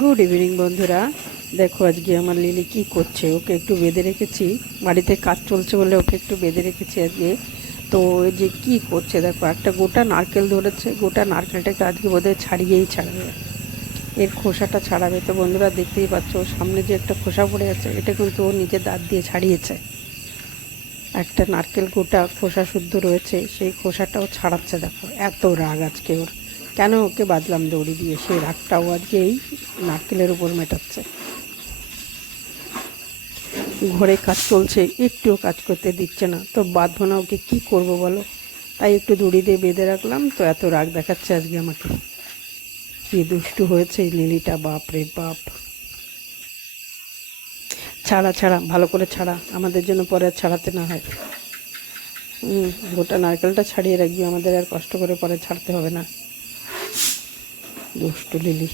Good evening বন্ধুরা। দেখো আজকে আমার লিলি কি করছে, ওকে একটু বেঁধে রেখেছি, বাড়িতে কাজ চলছে বলে ওকে একটু বেঁধে রেখেছি আজকে। তো এই যে কি করছে দেখো, একটা গোটা নারকেল ধরেছে, গোটা নারকেলটাকে আজকে বোধহয় ছাড়িয়েই ছাড়বে, এর খোসাটা ছাড়াবে। তো বন্ধুরা দেখতেই পাচ্ছ সামনে যে একটা খোসা পড়ে আছে, এটা কিন্তু ও নিজের দাঁত দিয়ে ছাড়িয়েছে। একটা নারকেল গোটা খোসা শুদ্ধ রয়েছে, সেই খোসাটাও ছাড়াচ্ছে। দেখো এত রাগ আজকে ওর, কেন ওকে বাঁধলাম দড়ি দিয়ে, সেই রাগটাও আজকে এই নারকেলের উপর মেটাচ্ছে। ঘরে কাজ চলছে, একটুও কাজ করতে দিচ্ছে না, তো বাঁধবো না ওকে, কী করবো বলো। তাই একটু দড়ি দিয়ে বেঁধে রাখলাম, তো এত রাগ দেখাচ্ছে আজকে আমাকে। কি দুষ্টু হয়েছে এই লিলিটা, বাপ রে বাপ। ছাড়া ছাড়া, ভালো করে ছাড়া, আমাদের জন্য পরে আর ছাড়াতে না হয়। গোটা নারকেলটা ছাড়িয়ে রাখবি, আমাদের আর কষ্ট করে পরে ছাড়তে হবে না। দুষ্টু লিলি।